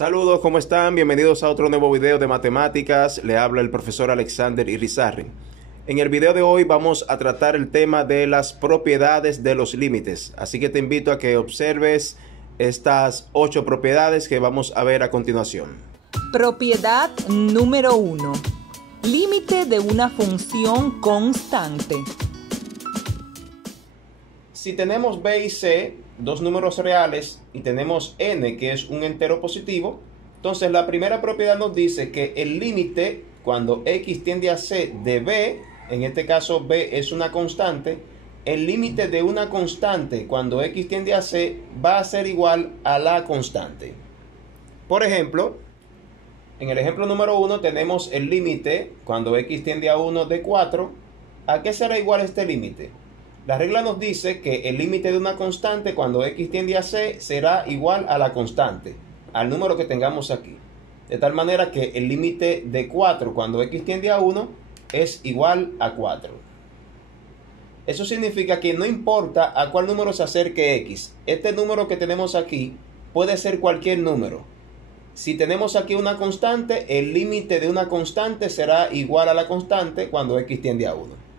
Saludos, ¿cómo están? Bienvenidos a otro nuevo video de matemáticas. Le habla el profesor Alexander Irizarry. En el video de hoy vamos a tratar el tema de las propiedades de los límites. Así que te invito a que observes estas 8 propiedades que vamos a ver a continuación. Propiedad número 1. Límite de una función constante. Si tenemos b y c, dos números reales, y tenemos n, que es un entero positivo, entonces la primera propiedad nos dice que el límite cuando x tiende a c de b, en este caso b es una constante, el límite de una constante cuando x tiende a c va a ser igual a la constante. Por ejemplo, en el ejemplo número 1 tenemos el límite cuando x tiende a 1 de 4. ¿A qué será igual este límite? La regla nos dice que el límite de una constante cuando x tiende a c será igual a la constante, al número que tengamos aquí. De tal manera que el límite de 4 cuando x tiende a 1 es igual a 4. Eso significa que no importa a cuál número se acerque x, este número que tenemos aquí puede ser cualquier número. Si tenemos aquí una constante, el límite de una constante será igual a la constante cuando x tiende a 1.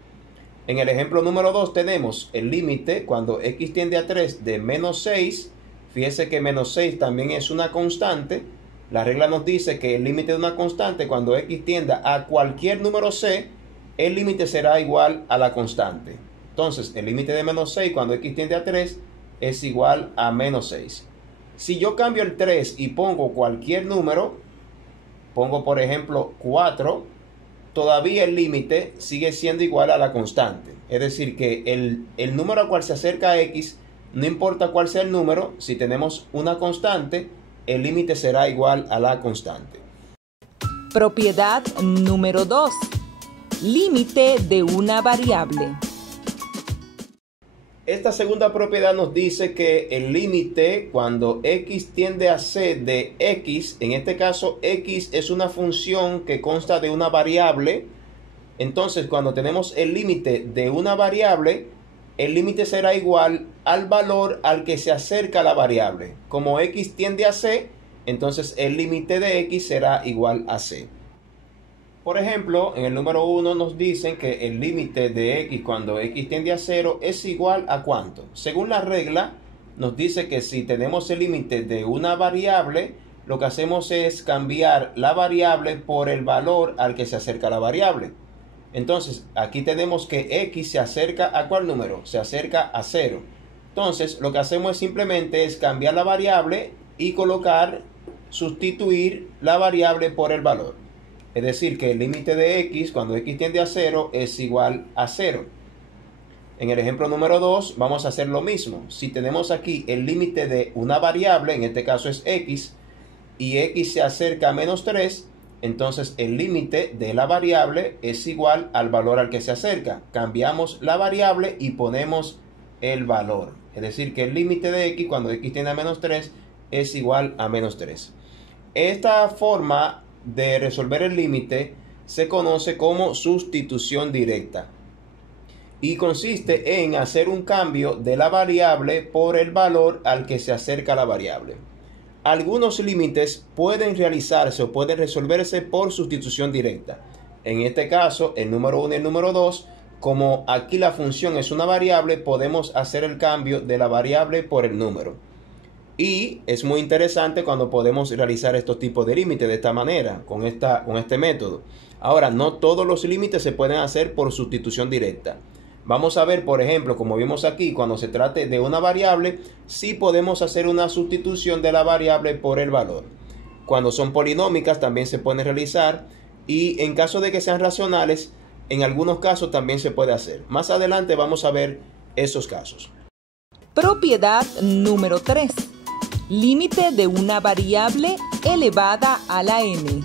En el ejemplo número 2 tenemos el límite cuando x tiende a 3 de menos 6. Fíjese que menos 6 también es una constante. La regla nos dice que el límite de una constante cuando x tienda a cualquier número c, el límite será igual a la constante. Entonces, el límite de menos 6 cuando x tiende a 3 es igual a menos 6. Si yo cambio el 3 y pongo cualquier número, pongo por ejemplo 4, todavía el límite sigue siendo igual a la constante. Es decir, que el número al cual se acerca a x, no importa cuál sea el número, si tenemos una constante, el límite será igual a la constante. Propiedad número 2. Límite de una variable. Esta segunda propiedad nos dice que el límite cuando x tiende a c de x, en este caso x es una función que consta de una variable. Entonces cuando tenemos el límite de una variable, el límite será igual al valor al que se acerca la variable. Como x tiende a c, entonces el límite de x será igual a c. Por ejemplo, en el número 1 nos dicen que el límite de x cuando x tiende a 0 es igual a ¿cuánto? Según la regla, nos dice que si tenemos el límite de una variable, lo que hacemos es cambiar la variable por el valor al que se acerca la variable. Entonces, aquí tenemos que x se acerca ¿a cuál número? Se acerca a 0. Entonces, lo que hacemos simplemente es cambiar la variable y sustituir la variable por el valor. Es decir, que el límite de x cuando x tiende a 0 es igual a 0. En el ejemplo número 2 vamos a hacer lo mismo. Si tenemos aquí el límite de una variable, en este caso es x, y x se acerca a menos 3, entonces el límite de la variable es igual al valor al que se acerca. Cambiamos la variable y ponemos el valor. Es decir, que el límite de x cuando x tiende a menos 3 es igual a menos 3. Esta forma de resolver el límite se conoce como sustitución directa y consiste en hacer un cambio de la variable por el valor al que se acerca la variable. Algunos límites pueden realizarse o pueden resolverse por sustitución directa. En este caso, el número 1 y el número 2, como aquí la función es una variable, podemos hacer el cambio de la variable por el número. Y es muy interesante cuando podemos realizar estos tipos de límites de esta manera, con este método. Ahora, no todos los límites se pueden hacer por sustitución directa. Vamos a ver, por ejemplo, como vimos aquí, cuando se trate de una variable, sí podemos hacer una sustitución de la variable por el valor. Cuando son polinómicas también se pueden realizar, y en caso de que sean racionales, en algunos casos también se puede hacer. Más adelante vamos a ver esos casos. Propiedad número 3. Límite de una variable elevada a la n.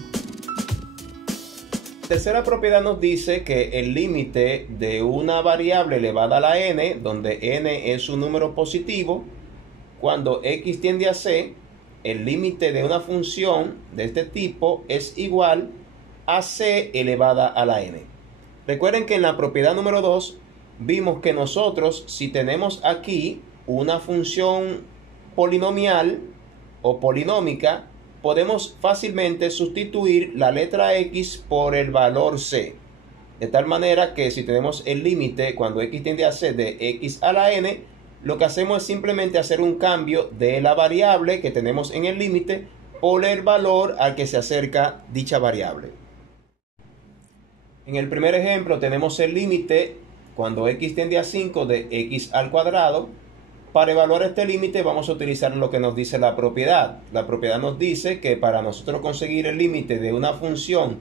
Tercera propiedad nos dice que el límite de una variable elevada a la n, donde n es un número positivo, cuando x tiende a c, el límite de una función de este tipo es igual a c elevada a la n. Recuerden que en la propiedad número 2 vimos que nosotros, si tenemos aquí una función polinomial o polinómica, podemos fácilmente sustituir la letra X por el valor C. De tal manera que si tenemos el límite cuando X tiende a C de X a la N, lo que hacemos es simplemente hacer un cambio de la variable que tenemos en el límite por el valor al que se acerca dicha variable. En el primer ejemplo tenemos el límite cuando X tiende a 5 de X al cuadrado. Para evaluar este límite vamos a utilizar lo que nos dice la propiedad. La propiedad nos dice que para nosotros conseguir el límite de una función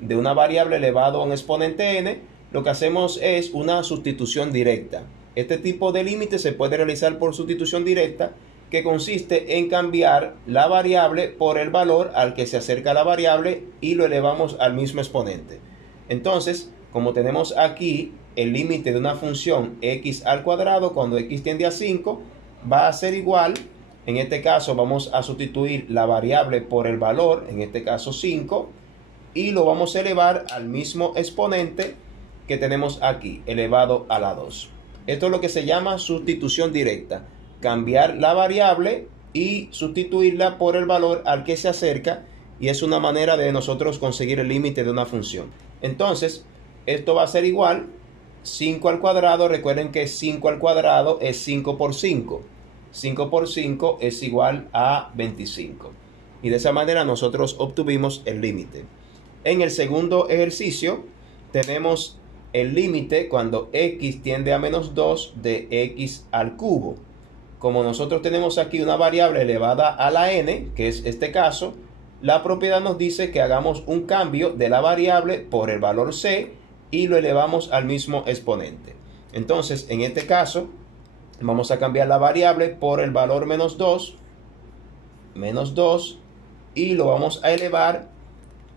de una variable elevado a un exponente n, lo que hacemos es una sustitución directa. Este tipo de límite se puede realizar por sustitución directa, que consiste en cambiar la variable por el valor al que se acerca la variable y lo elevamos al mismo exponente. Entonces, como tenemos aquí el límite de una función x al cuadrado cuando x tiende a 5, va a ser igual, en este caso vamos a sustituir la variable por el valor, en este caso 5, y lo vamos a elevar al mismo exponente que tenemos aquí, elevado a la 2. Esto es lo que se llama sustitución directa, cambiar la variable y sustituirla por el valor al que se acerca, y es una manera de nosotros conseguir el límite de una función. Entonces, esto va a ser igual 5 al cuadrado, recuerden que 5 al cuadrado es 5 por 5. 5 por 5 es igual a 25. Y de esa manera nosotros obtuvimos el límite. En el segundo ejercicio tenemos el límite cuando x tiende a menos 2 de x al cubo. Como nosotros tenemos aquí una variable elevada a la n, que es este caso, la propiedad nos dice que hagamos un cambio de la variable por el valor c y lo elevamos al mismo exponente. Entonces, en este caso, vamos a cambiar la variable por el valor menos 2, y lo vamos a elevar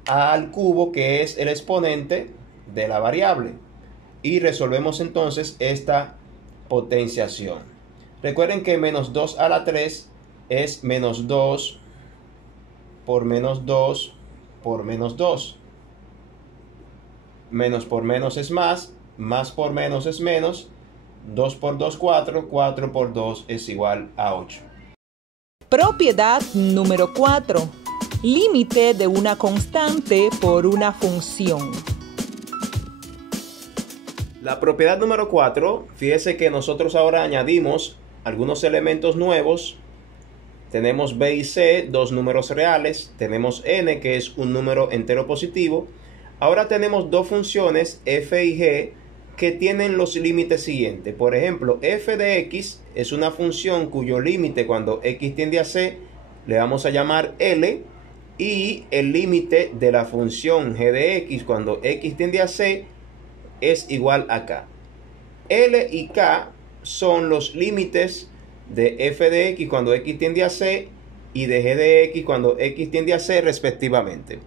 al cubo, que es el exponente de la variable. Y resolvemos entonces esta potenciación. Recuerden que menos 2 a la 3 es menos 2 por menos 2 por menos 2. Menos por menos es más por menos es menos, 2 por 2, 4, 4 por 2 es igual a 8. Propiedad número 4. Límite de una constante por una función. La propiedad número 4, fíjese que nosotros ahora añadimos algunos elementos nuevos. Tenemos b y c, dos números reales. Tenemos n, que es un número entero positivo. Ahora tenemos dos funciones f y g que tienen los límites siguientes. Por ejemplo, f de x es una función cuyo límite cuando x tiende a c le vamos a llamar L, y el límite de la función g de x cuando x tiende a c es igual a k. L y k son los límites de f de x cuando x tiende a c y de g de x cuando x tiende a c respectivamente.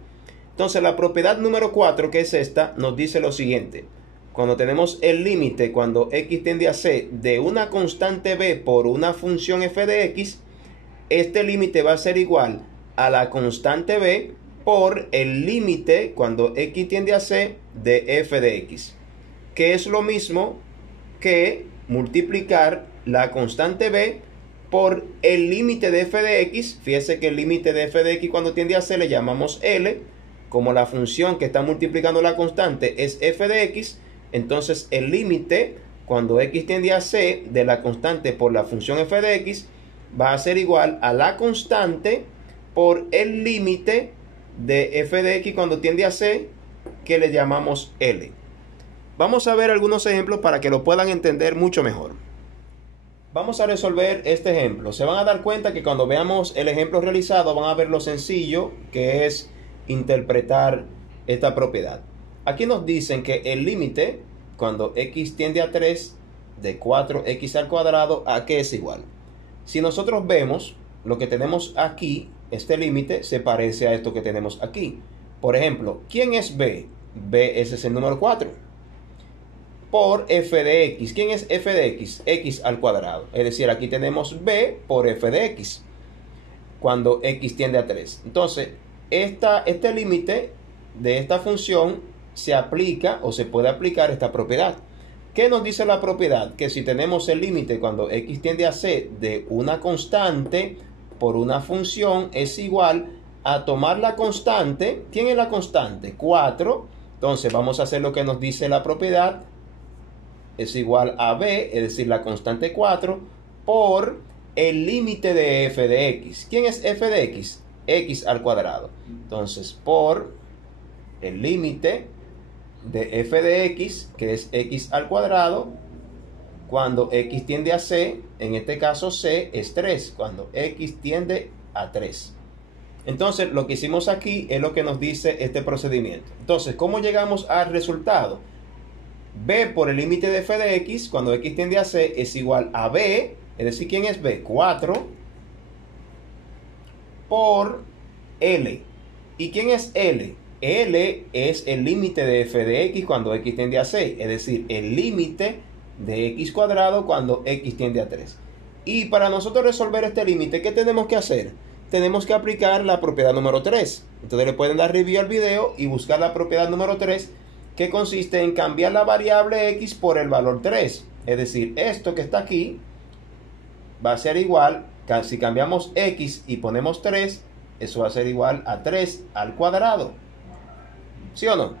Entonces la propiedad número 4, que es esta, nos dice lo siguiente. Cuando tenemos el límite cuando x tiende a c de una constante b por una función f de x, este límite va a ser igual a la constante b por el límite cuando x tiende a c de f de x, que es lo mismo que multiplicar la constante b por el límite de f de x. Fíjese que el límite de f de x cuando tiende a c le llamamos L. Como la función que está multiplicando la constante es f de x, entonces el límite cuando x tiende a c de la constante por la función f de x va a ser igual a la constante por el límite de f de x cuando tiende a c, que le llamamos L. Vamos a ver algunos ejemplos para que lo puedan entender mucho mejor. Vamos a resolver este ejemplo. Se van a dar cuenta que cuando veamos el ejemplo realizado van a ver lo sencillo que es interpretar esta propiedad. Aquí nos dicen que el límite cuando x tiende a 3 de 4x al cuadrado a qué es igual. Si nosotros vemos lo que tenemos aquí, este límite se parece a esto que tenemos aquí. Por ejemplo, ¿quién es b? B, ese es el número 4. Por f de x. ¿Quién es f de x? X al cuadrado. Es decir, aquí tenemos b por f de x cuando x tiende a 3. Entonces, este límite de esta función se aplica o se puede aplicar esta propiedad. ¿Qué nos dice la propiedad? Que si tenemos el límite cuando x tiende a c de una constante por una función es igual a tomar la constante. ¿Quién es la constante? 4. Entonces vamos a hacer lo que nos dice la propiedad. Es igual a b, es decir, la constante 4, por el límite de f de x. ¿Quién es f de x? X al cuadrado. Entonces, por el límite de f de x, que es x al cuadrado, cuando x tiende a c, en este caso c es 3, cuando x tiende a 3. Entonces, lo que hicimos aquí es lo que nos dice este procedimiento. Entonces, ¿cómo llegamos al resultado? B por el límite de f de x, cuando x tiende a c, es igual a b, es decir, ¿quién es b? 4, por L. ¿Y quién es L? L es el límite de f de x cuando x tiende a c, es decir, el límite de x cuadrado cuando x tiende a 3. Y para nosotros resolver este límite, ¿qué tenemos que hacer? Tenemos que aplicar la propiedad número 3. Entonces le pueden dar review al video y buscar la propiedad número 3, que consiste en cambiar la variable x por el valor 3. Es decir, esto que está aquí va a ser igual, si cambiamos x y ponemos 3, eso va a ser igual a 3 al cuadrado. ¿Sí o no?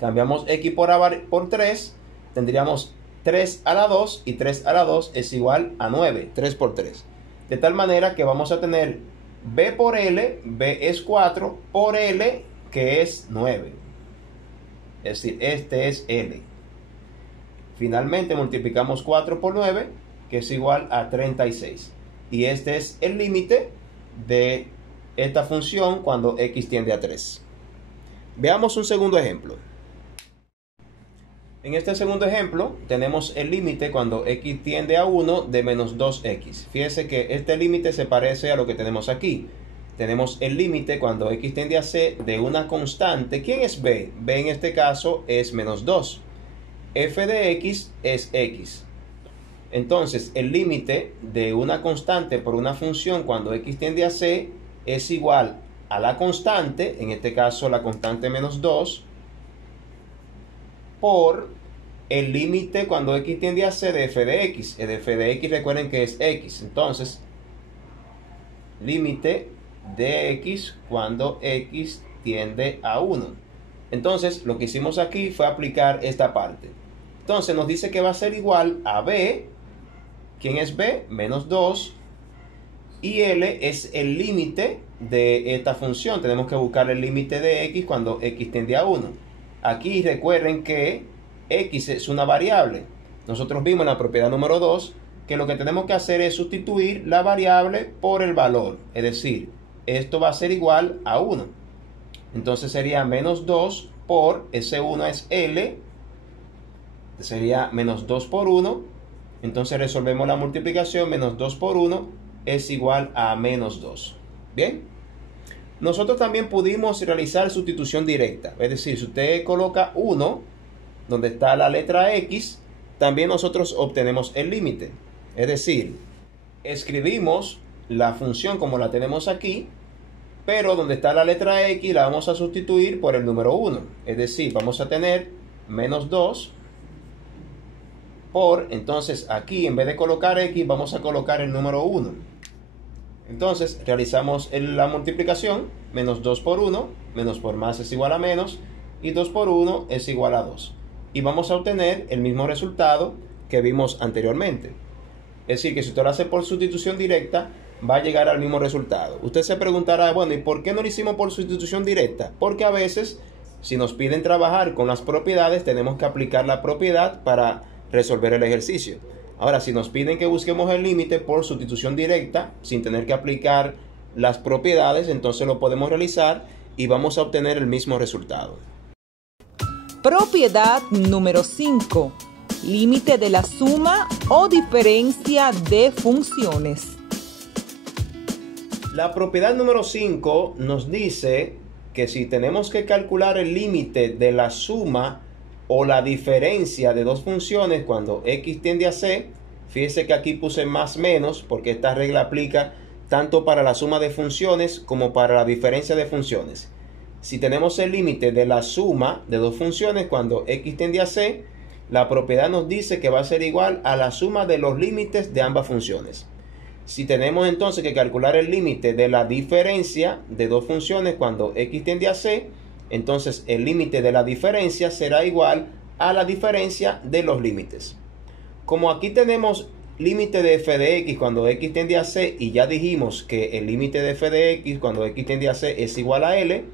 Cambiamos x por 3, tendríamos 3 a la 2, y 3 a la 2 es igual a 9, 3 por 3. De tal manera que vamos a tener b por L, b es 4, por L, que es 9. Es decir, este es L. Finalmente multiplicamos 4 por 9, que es igual a 36. Y este es el límite de esta función cuando x tiende a 3. Veamos un segundo ejemplo. En este segundo ejemplo tenemos el límite cuando x tiende a 1 de menos 2x. Fíjese que este límite se parece a lo que tenemos aquí. Tenemos el límite cuando x tiende a c de una constante. ¿Quién es b? b en este caso es menos 2. F de x es x. Entonces el límite de una constante por una función cuando x tiende a c es igual a la constante, en este caso la constante menos 2, por el límite cuando x tiende a c de f de x. El f de x recuerden que es x. Entonces, límite de x cuando x tiende a 1. Entonces, lo que hicimos aquí fue aplicar esta parte. Entonces, nos dice que va a ser igual a b. ¿Quién es b? Menos 2. Y L es el límite de esta función. Tenemos que buscar el límite de x cuando x tiende a 1. Aquí recuerden que x es una variable. Nosotros vimos en la propiedad número 2 que lo que tenemos que hacer es sustituir la variable por el valor. Es decir, esto va a ser igual a 1. Entonces sería menos 2 por, ese 1 es L, sería menos 2 por 1. Entonces resolvemos la multiplicación, menos 2 por 1 es igual a menos 2. Bien. Nosotros también pudimos realizar sustitución directa. Es decir, si usted coloca 1 donde está la letra x, también nosotros obtenemos el límite. Es decir, escribimos la función como la tenemos aquí, pero donde está la letra x la vamos a sustituir por el número 1. Es decir, vamos a tener menos 2 por, entonces aquí en vez de colocar x vamos a colocar el número 1. Entonces realizamos la multiplicación, menos 2 por 1, menos por más es igual a menos, y 2 por 1 es igual a 2. Y vamos a obtener el mismo resultado que vimos anteriormente. Es decir, que si usted lo hace por sustitución directa, va a llegar al mismo resultado. Usted se preguntará, bueno, ¿y por qué no lo hicimos por sustitución directa? Porque a veces, si nos piden trabajar con las propiedades, tenemos que aplicar la propiedad para resolver el ejercicio. Ahora, si nos piden que busquemos el límite por sustitución directa, sin tener que aplicar las propiedades, entonces lo podemos realizar y vamos a obtener el mismo resultado. Propiedad número 5. Límite de la suma o diferencia de funciones. La propiedad número 5 nos dice que si tenemos que calcular el límite de la suma o la diferencia de dos funciones cuando x tiende a c, fíjese que aquí puse más menos porque esta regla aplica tanto para la suma de funciones como para la diferencia de funciones. Si tenemos el límite de la suma de dos funciones cuando x tiende a c, la propiedad nos dice que va a ser igual a la suma de los límites de ambas funciones. Si tenemos entonces que calcular el límite de la diferencia de dos funciones cuando x tiende a c, entonces el límite de la diferencia será igual a la diferencia de los límites. Como aquí tenemos límite de f de x cuando x tiende a c y ya dijimos que el límite de f de x cuando x tiende a c es igual a L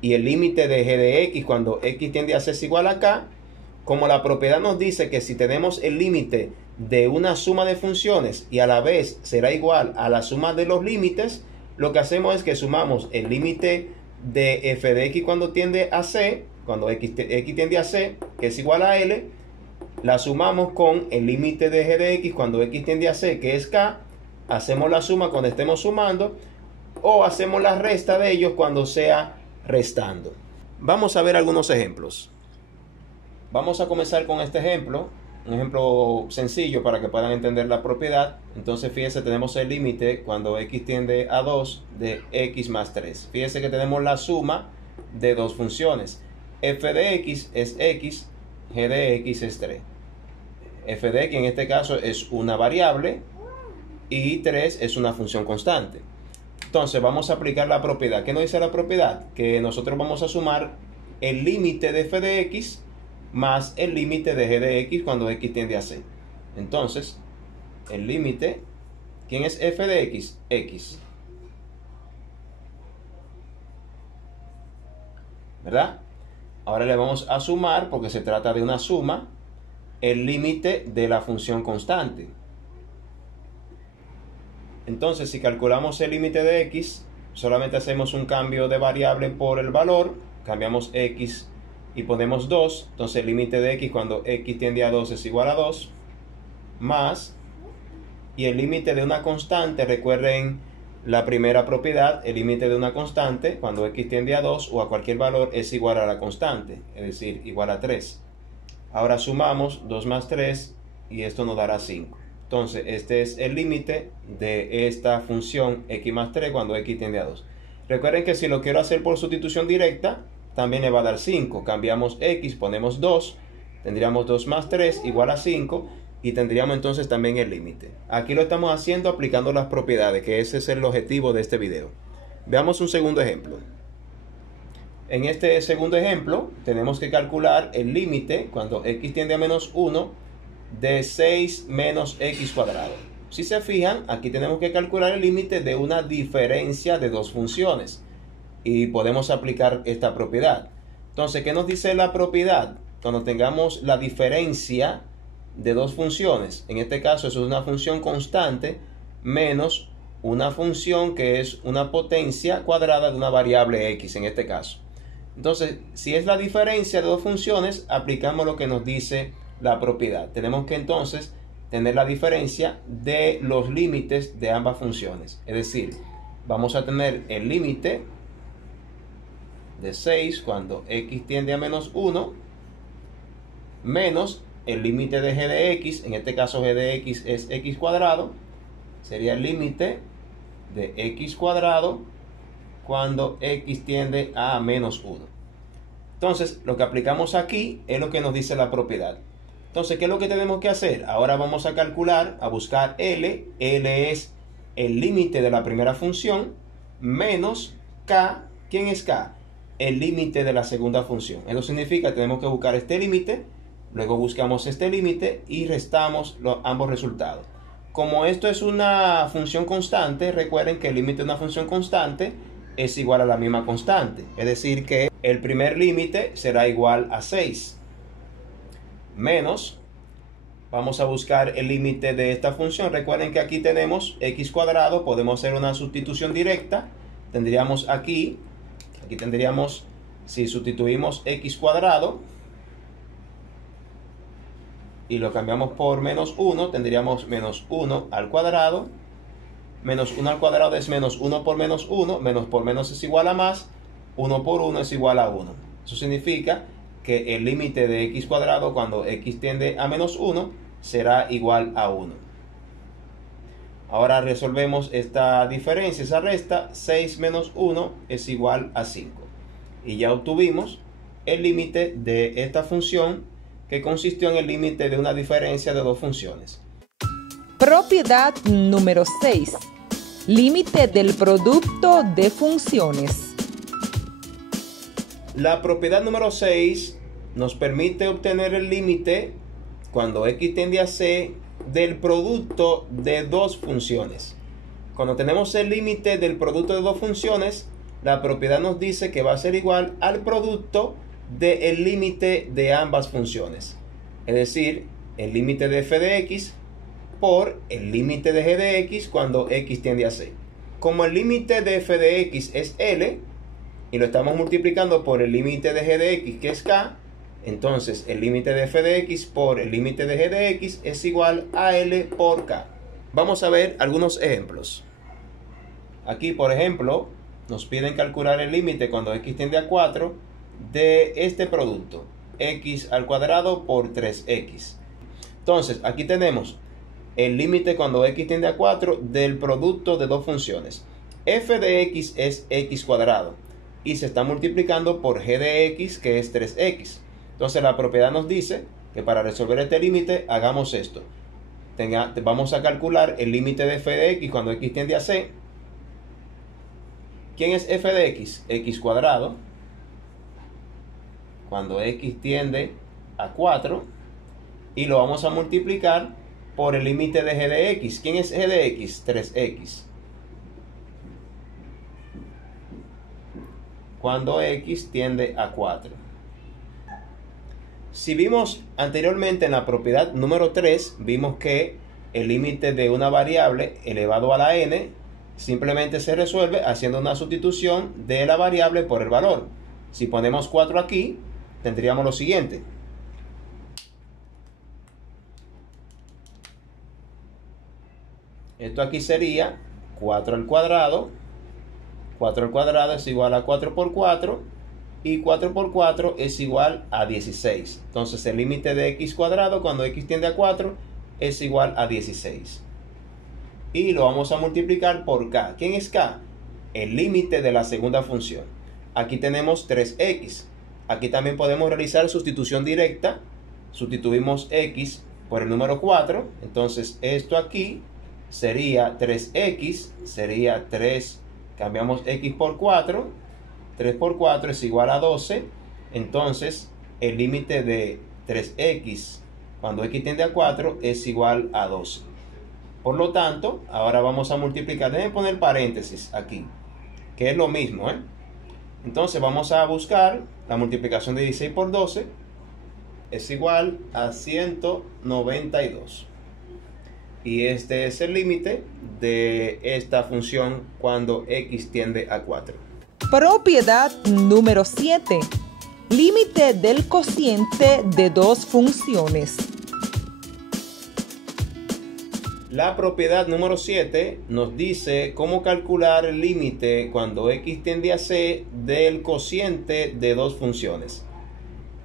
y el límite de g de x cuando x tiende a c es igual a k, como la propiedad nos dice que si tenemos el límite de una suma de funciones y a la vez será igual a la suma de los límites, lo que hacemos es que sumamos el límite de f de x cuando tiende a c, cuando x tiende a c, que es igual a L, la sumamos con el límite de g de x cuando x tiende a c, que es k, hacemos la suma cuando estemos sumando o hacemos la resta de ellos cuando sea restando. Vamos a ver algunos ejemplos. Vamos a comenzar con este ejemplo, un ejemplo sencillo para que puedan entender la propiedad. Entonces fíjense, tenemos el límite cuando x tiende a 2 de x más 3. Fíjense que tenemos la suma de dos funciones. F de x es x, g de x es 3. F de x en este caso es una variable y 3 es una función constante. Entonces vamos a aplicar la propiedad. ¿Qué nos dice la propiedad? Que nosotros vamos a sumar el límite de f de x más el límite de g de x cuando x tiende a c. Entonces, el límite, ¿quién es f de x? X. ¿Verdad? Ahora le vamos a sumar, porque se trata de una suma, el límite de la función constante. Entonces, si calculamos el límite de x, solamente hacemos un cambio de variable por el valor, cambiamos x y ponemos 2, entonces el límite de x cuando x tiende a 2 es igual a 2, más, y el límite de una constante, recuerden la primera propiedad, el límite de una constante cuando x tiende a 2 o a cualquier valor es igual a la constante, es decir, igual a 3. Ahora sumamos 2 más 3 y esto nos dará 5. Entonces este es el límite de esta función x más 3 cuando x tiende a 2. Recuerden que si lo quiero hacer por sustitución directa, también le va a dar 5. Cambiamos x, ponemos 2, tendríamos 2 más 3 igual a 5 y tendríamos entonces también el límite. Aquí lo estamos haciendo aplicando las propiedades, que ese es el objetivo de este video. Veamos un segundo ejemplo. En este segundo ejemplo tenemos que calcular el límite cuando x tiende a menos 1 de 6 menos x cuadrado. Si se fijan, aquí tenemos que calcular el límite de una diferencia de dos funciones. Y podemos aplicar esta propiedad. Entonces, ¿qué nos dice la propiedad? Cuando tengamos la diferencia de dos funciones, en este caso eso es una función constante menos una función que es una potencia cuadrada de una variable x en este caso. Entonces, si es la diferencia de dos funciones, aplicamos lo que nos dice la propiedad. Tenemos que entonces tener la diferencia de los límites de ambas funciones. Es decir, vamos a tener el límite de 6 cuando x tiende a menos 1 menos el límite de g de x, en este caso g de x es x cuadrado, sería el límite de x cuadrado cuando x tiende a menos 1. Entonces lo que aplicamos aquí es lo que nos dice la propiedad. Entonces, ¿qué es lo que tenemos que hacer? Ahora vamos a calcular, a buscar L. L es el límite de la primera función menos K. ¿Quién es K? El límite de la segunda función. Eso significa que tenemos que buscar este límite, luego buscamos este límite y restamos ambos resultados. Como esto es una función constante, recuerden que el límite de una función constante es igual a la misma constante. Es decir, que el primer límite será igual a 6. Menos, vamos a buscar el límite de esta función. Recuerden que aquí tenemos x cuadrado, podemos hacer una sustitución directa. Tendríamos aquí tendríamos, si sustituimos x cuadrado y lo cambiamos por menos 1, tendríamos menos 1 al cuadrado. Menos 1 al cuadrado es menos 1 por menos 1, menos por menos es igual a más, 1 por 1 es igual a 1. Eso significa que el límite de x cuadrado cuando x tiende a menos 1 será igual a 1. Ahora resolvemos esta diferencia, esa resta. 6 menos 1 es igual a 5. Y ya obtuvimos el límite de esta función que consistió en el límite de una diferencia de dos funciones. Propiedad número 6. Límite del producto de funciones. La propiedad número 6 nos permite obtener el límite cuando x tiende a c del producto de dos funciones. Cuando tenemos el límite del producto de dos funciones, la propiedad nos dice que va a ser igual al producto del límite de ambas funciones. Es decir, el límite de f de x por el límite de g de x cuando x tiende a c. Como el límite de f de x es L y lo estamos multiplicando por el límite de g de x que es k, entonces el límite de f de x por el límite de g de x es igual a L por k. Vamos a ver algunos ejemplos. Aquí, por ejemplo, nos piden calcular el límite cuando x tiende a 4 de este producto, x al cuadrado por 3x. Entonces, aquí tenemos el límite cuando x tiende a 4 del producto de dos funciones. F de x es x cuadrado y se está multiplicando por g de x, que es 3x. Entonces, la propiedad nos dice que para resolver este límite hagamos esto. Vamos a calcular el límite de f de x cuando x tiende a c. ¿Quién es f de x? X cuadrado. Cuando x tiende a 4. Y lo vamos a multiplicar por el límite de g de x. ¿Quién es g de x? 3x. Cuando x tiende a 4. Si vimos anteriormente en la propiedad número 3, vimos que el límite de una variable elevado a la n simplemente se resuelve haciendo una sustitución de la variable por el valor. Si ponemos 4 aquí, tendríamos lo siguiente. Esto aquí sería 4 al cuadrado. 4 al cuadrado es igual a 4 por 4. Y 4 por 4 es igual a 16. Entonces el límite de x cuadrado cuando x tiende a 4 es igual a 16. Y lo vamos a multiplicar por k. ¿Quién es k? El límite de la segunda función. Aquí tenemos 3x. Aquí también podemos realizar sustitución directa. Sustituimos x por el número 4. Entonces esto aquí sería 3x. Sería 3. Cambiamos x por 4. 3 por 4 es igual a 12. Entonces el límite de 3x cuando x tiende a 4 es igual a 12. Por lo tanto, ahora vamos a multiplicar. Déjenme poner paréntesis aquí, que es lo mismo, Entonces vamos a buscar la multiplicación de 16 por 12. Es igual a 192. Y este es el límite de esta función cuando x tiende a 4. Propiedad número 7. Límite del cociente de dos funciones. La propiedad número 7 nos dice cómo calcular el límite cuando x tiende a c del cociente de dos funciones.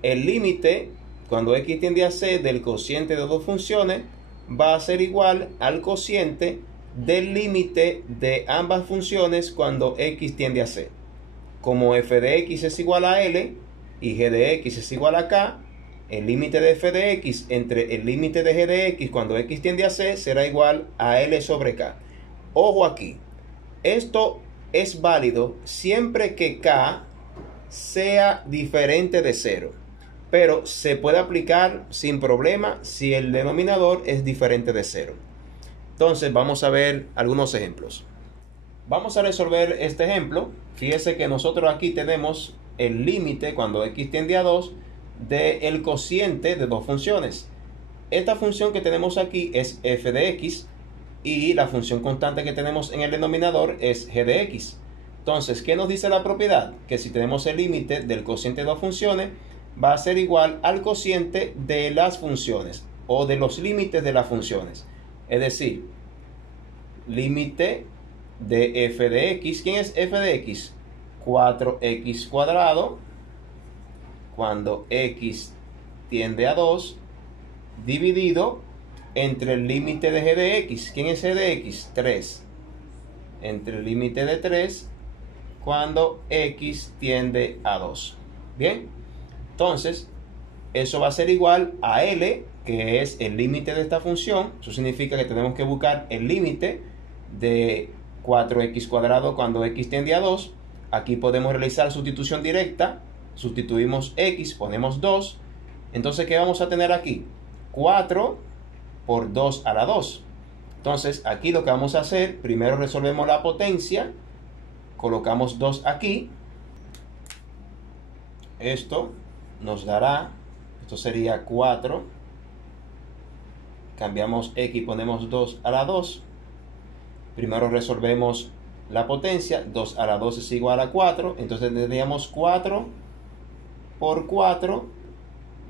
El límite cuando x tiende a c del cociente de dos funciones va a ser igual al cociente del límite de ambas funciones cuando x tiende a c. Como f de x es igual a L y g de x es igual a k, el límite de f de x entre el límite de g de x cuando x tiende a c será igual a L sobre k. Ojo aquí, esto es válido siempre que k sea diferente de 0, pero se puede aplicar sin problema si el denominador es diferente de 0. Entonces vamos a ver algunos ejemplos. Vamos a resolver este ejemplo. Fíjese que nosotros aquí tenemos el límite cuando x tiende a 2 del cociente de dos funciones. Esta función que tenemos aquí es f de x y la función constante que tenemos en el denominador es g de x. Entonces, ¿qué nos dice la propiedad? Que si tenemos el límite del cociente de dos funciones va a ser igual al cociente de las funciones o de los límites de las funciones. Es decir, límite de f de x. ¿Quién es f de x? 4x cuadrado cuando x tiende a 2 dividido entre el límite de g de x. ¿Quién es g de x? 3. Entre el límite de 3 cuando x tiende a 2. Bien, entonces eso va a ser igual a L, que es el límite de esta función. Eso significa que tenemos que buscar el límite de 4x cuadrado cuando x tiende a 2. Aquí podemos realizar sustitución directa. Sustituimos x, ponemos 2. Entonces, ¿qué vamos a tener aquí? 4 por 2 a la 2. Entonces, aquí lo que vamos a hacer, primero resolvemos la potencia. Colocamos 2 aquí. Esto nos dará, esto sería 4. Cambiamos x, ponemos 2 a la 2. Primero resolvemos la potencia. 2 a la 2 es igual a 4. Entonces tendríamos 4 por 4.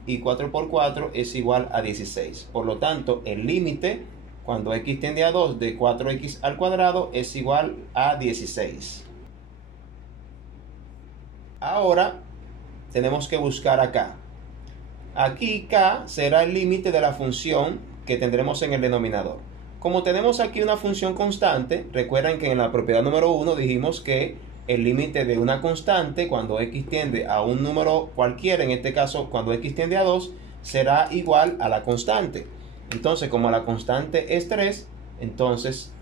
Y 4 por 4 es igual a 16. Por lo tanto, el límite cuando x tiende a 2 de 4x al cuadrado es igual a 16. Ahora tenemos que buscar acá. Aquí k será el límite de la función que tendremos en el denominador. Como tenemos aquí una función constante, recuerden que en la propiedad número 1 dijimos que el límite de una constante cuando x tiende a un número cualquiera, en este caso cuando x tiende a 2, será igual a la constante. Entonces, como la constante es 3, entonces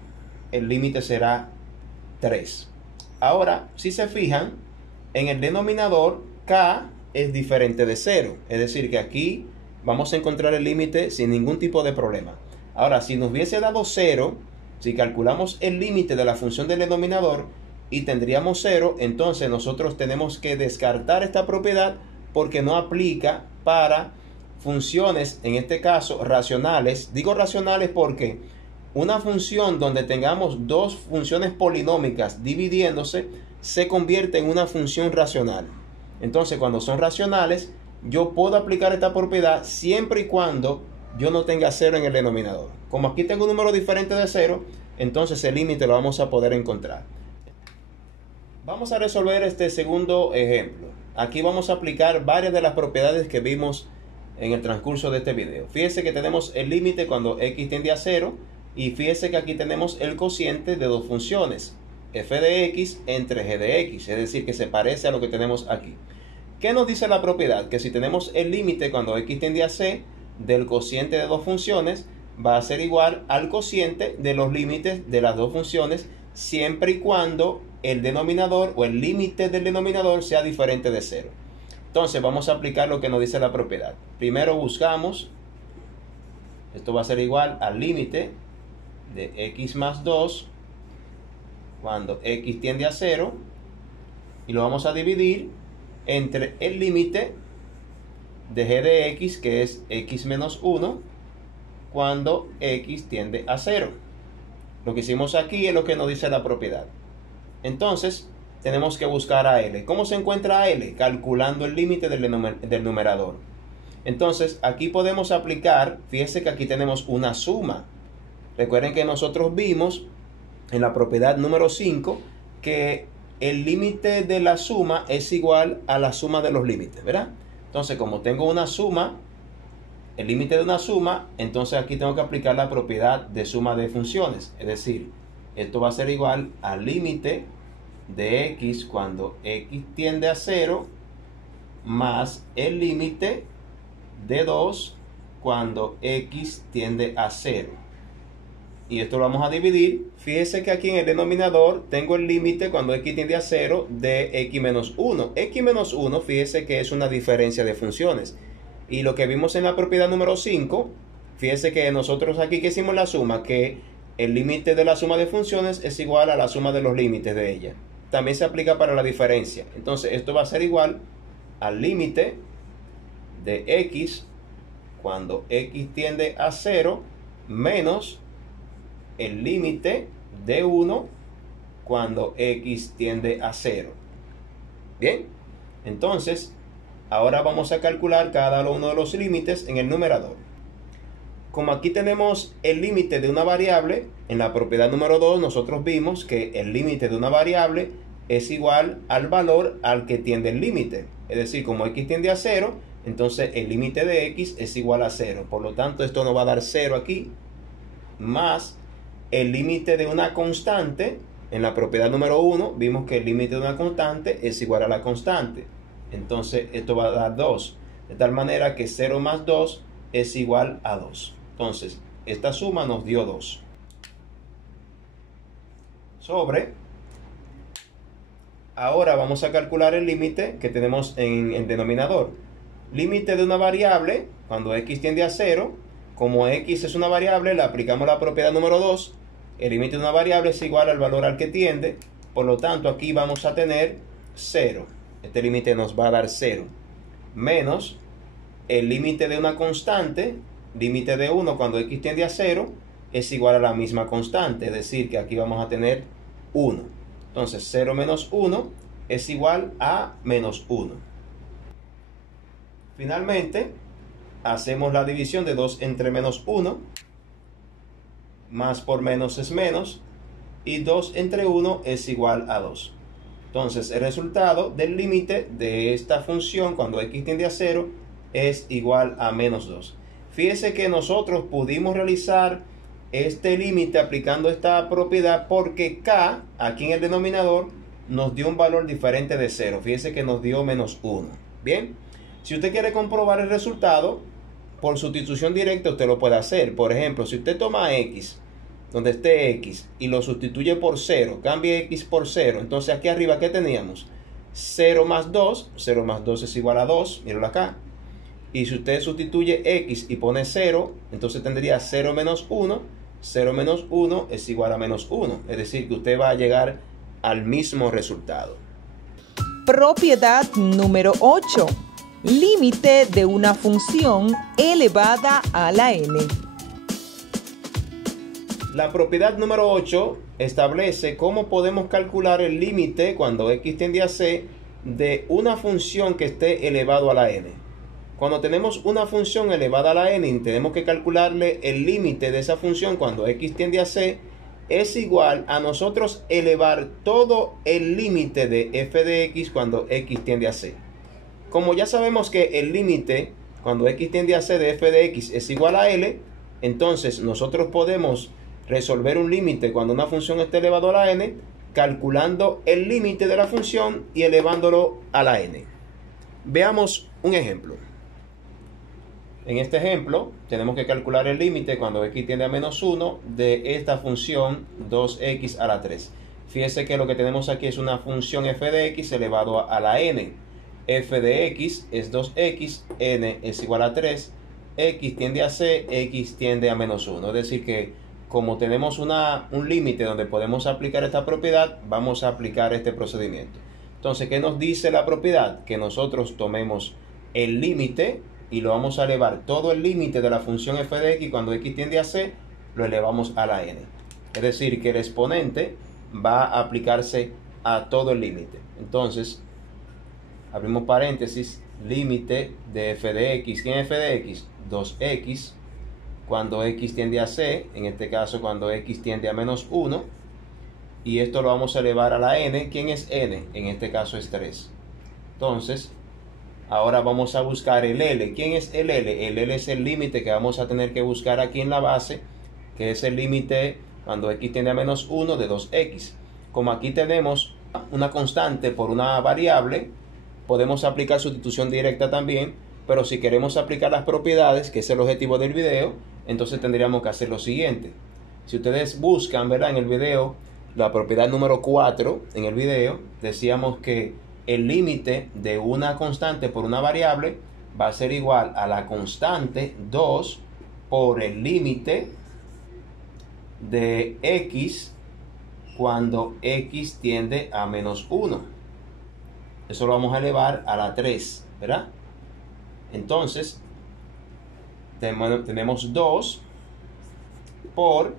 el límite será 3. Ahora, si se fijan, en el denominador k es diferente de 0. Es decir, que aquí vamos a encontrar el límite sin ningún tipo de problema. Ahora, si nos hubiese dado 0, si calculamos el límite de la función del denominador y tendríamos 0, entonces nosotros tenemos que descartar esta propiedad porque no aplica para funciones, en este caso racionales. Digo racionales porque una función donde tengamos dos funciones polinómicas dividiéndose se convierte en una función racional. Entonces, cuando son racionales, yo puedo aplicar esta propiedad siempre y cuando yo no tenga 0 en el denominador. Como aquí tengo un número diferente de 0, entonces el límite lo vamos a poder encontrar. Vamos a resolver este segundo ejemplo. Aquí vamos a aplicar varias de las propiedades que vimos en el transcurso de este video. Fíjese que tenemos el límite cuando x tiende a 0 y fíjese que aquí tenemos el cociente de dos funciones, f de x entre g de x, es decir, que se parece a lo que tenemos aquí. ¿Qué nos dice la propiedad? Que si tenemos el límite cuando x tiende a c del cociente de dos funciones, va a ser igual al cociente de los límites de las dos funciones, siempre y cuando el denominador o el límite del denominador sea diferente de 0. Entonces vamos a aplicar lo que nos dice la propiedad. Primero buscamos, esto va a ser igual al límite de x más 2 cuando x tiende a 0, y lo vamos a dividir entre el límite de g de x, que es x menos 1, cuando x tiende a 0. Lo que hicimos aquí es lo que nos dice la propiedad. Entonces, tenemos que buscar a L. ¿Cómo se encuentra a L? Calculando el límite del numerador. Entonces, aquí podemos aplicar, fíjense que aquí tenemos una suma. Recuerden que nosotros vimos en la propiedad número 5 que el límite de la suma es igual a la suma de los límites, ¿verdad? Entonces, como tengo una suma, el límite de una suma, entonces aquí tengo que aplicar la propiedad de suma de funciones. Es decir, esto va a ser igual al límite de x cuando x tiende a 0 más el límite de 2 cuando x tiende a 0. Y esto lo vamos a dividir. Fíjese que aquí en el denominador tengo el límite cuando x tiende a 0 de x menos 1. X menos 1, fíjese que es una diferencia de funciones. Y lo que vimos en la propiedad número 5, fíjese que nosotros aquí que hicimos la suma, que el límite de la suma de funciones es igual a la suma de los límites de ella. También se aplica para la diferencia. Entonces esto va a ser igual al límite de x cuando x tiende a 0 menos el límite de 1 cuando x tiende a 0. Bien, entonces ahora vamos a calcular cada uno de los límites en el numerador. Como aquí tenemos el límite de una variable, en la propiedad número 2 nosotros vimos que el límite de una variable es igual al valor al que tiende el límite. Es decir, como x tiende a 0, entonces el límite de x es igual a 0. Por lo tanto, esto nos va a dar 0 aquí, más el límite de una constante. En la propiedad número 1 vimos que el límite de una constante es igual a la constante. Entonces esto va a dar 2. De tal manera que 0 más 2 es igual a 2. Entonces, esta suma nos dio 2. Sobre, ahora vamos a calcular el límite que tenemos en el denominador. Límite de una variable, cuando x tiende a 0, como x es una variable, le aplicamos la propiedad número 2. El límite de una variable es igual al valor al que tiende. Por lo tanto, aquí vamos a tener 0. Este límite nos va a dar 0. Menos el límite de una constante, límite de 1 cuando x tiende a 0, es igual a la misma constante. Es decir, que aquí vamos a tener 1. Entonces, 0 menos 1 es igual a menos 1. Finalmente, hacemos la división de 2 entre menos 1. Más por menos es menos. Y 2 entre 1 es igual a 2. Entonces, el resultado del límite de esta función cuando x tiende a 0 es igual a menos 2. Fíjese que nosotros pudimos realizar este límite aplicando esta propiedad porque k, aquí en el denominador, nos dio un valor diferente de 0. Fíjese que nos dio menos 1. Bien, si usted quiere comprobar el resultado, por sustitución directa usted lo puede hacer. Por ejemplo, si usted toma x, donde esté x, y lo sustituye por 0, cambia x por 0, entonces aquí arriba, ¿qué teníamos? 0 más 2, 0 más 2 es igual a 2, míralo acá. Y si usted sustituye x y pone 0, entonces tendría 0 menos 1, 0 menos 1 es igual a menos 1. Es decir, que usted va a llegar al mismo resultado. Propiedad número 8. Límite de una función elevada a la n. La propiedad número 8 establece cómo podemos calcular el límite cuando x tiende a c de una función que esté elevado a la n. Cuando tenemos una función elevada a la n, tenemos que calcularle el límite de esa función cuando x tiende a c es igual a nosotros elevar todo el límite de f de x cuando x tiende a c. Como ya sabemos que el límite cuando x tiende a c de f de x es igual a L, entonces nosotros podemos resolver un límite cuando una función esté elevado a la n, calculando el límite de la función y elevándolo a la n. Veamos un ejemplo. En este ejemplo, tenemos que calcular el límite cuando x tiende a menos 1 de esta función 2x a la 3. Fíjese que lo que tenemos aquí es una función f de x elevado a la n. F de x es 2x, n es igual a 3, x tiende a c, x tiende a menos 1. Es decir que como tenemos un límite donde podemos aplicar esta propiedad, vamos a aplicar este procedimiento. Entonces, ¿qué nos dice la propiedad? Que nosotros tomemos el límite y lo vamos a elevar todo el límite de la función f de x cuando x tiende a c, lo elevamos a la n. Es decir, que el exponente va a aplicarse a todo el límite. Entonces, abrimos paréntesis, límite de f de x. ¿Quién es f de x? 2x cuando x tiende a c, en este caso cuando x tiende a menos 1. Y esto lo vamos a elevar a la n. ¿Quién es n? En este caso es 3. Entonces, ahora vamos a buscar el L. ¿Quién es el L? El L es el límite que vamos a tener que buscar aquí en la base, que es el límite cuando x tiende a menos 1 de 2x. Como aquí tenemos una constante por una variable, podemos aplicar sustitución directa también, pero si queremos aplicar las propiedades, que es el objetivo del video, entonces tendríamos que hacer lo siguiente. Si ustedes buscan, ¿verdad?, en el video, la propiedad número 4, en el video, decíamos que el límite de una constante por una variable va a ser igual a la constante 2 por el límite de x cuando x tiende a menos 1. Eso lo vamos a elevar a la 3, ¿verdad? Entonces, tenemos 2 por,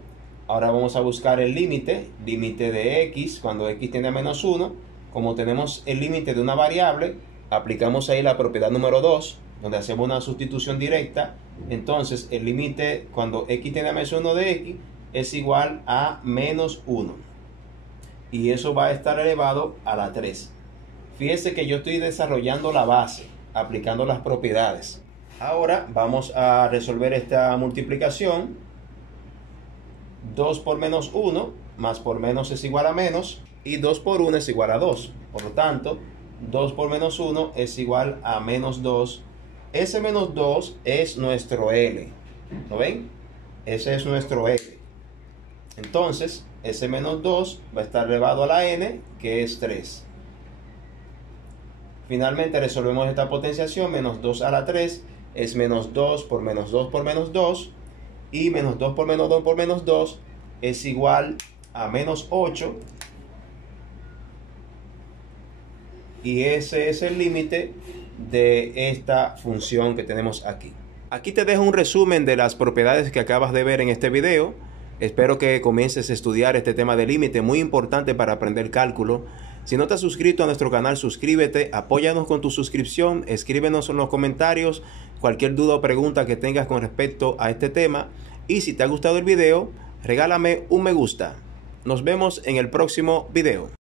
ahora vamos a buscar el límite de x cuando x tiende a menos 1. Como tenemos el límite de una variable, aplicamos ahí la propiedad número 2, donde hacemos una sustitución directa. Entonces, el límite cuando x tiende a menos 1 de x es igual a menos 1. Y eso va a estar elevado a la 3. Fíjese que yo estoy desarrollando la base, aplicando las propiedades. Ahora vamos a resolver esta multiplicación. 2 por menos 1, más por menos es igual a menos, y 2 por 1 es igual a 2. Por lo tanto, 2 por menos 1 es igual a menos 2 ese menos 2 es nuestro L. ¿Lo ven? Ese es nuestro L. Entonces, ese menos 2 va a estar elevado a la n, que es 3. Finalmente resolvemos esta potenciación. Menos 2 a la 3 es menos 2 por menos 2 por menos 2. Y menos 2 por menos 2 por menos 2 es igual a menos 8. Y ese es el límite de esta función que tenemos aquí. Aquí te dejo un resumen de las propiedades que acabas de ver en este video. Espero que comiences a estudiar este tema de límite, muy importante para aprender cálculo. Si no te has suscrito a nuestro canal, suscríbete, apóyanos con tu suscripción, escríbenos en los comentarios cualquier duda o pregunta que tengas con respecto a este tema. Y si te ha gustado el video, regálame un me gusta. Nos vemos en el próximo video.